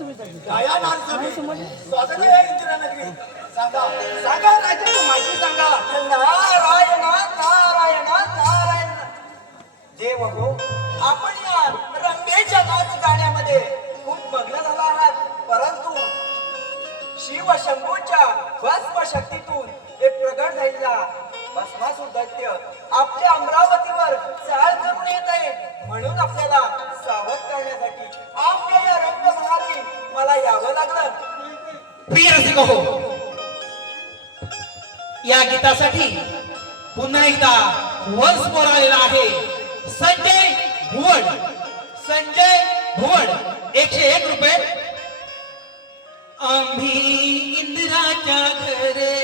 तुम्ही सांगितलं. दया नारसोबे. नाही समजलं. स्वागत आहे इंदिरानगरी. सांगा सांगा राज्याची माहिती सांगा. नारायण नारायण नारायण. देव हो, आपण या रंगेच्या नाच गाण्यामध्ये खूप मग्न झाला आहात, परंतु शिव शंभूच्या भस्म शक्तीतून एक प्रगट झालेला भस्मासूर दैत्य आपल्या अमरावतीवर चाल करून येत आहे. म्हणून आपल्याला सावध करण्यासाठी आपल्या या रंगमहाली मला यावं लागलं. प्रिय रसिक हो, या गीतासाठी पुन्हा एकदा वंश बोलावलेला आहे संजय भुवड. संजय भुवड 101 रुपये. आम्ही इंदिराच्या घरे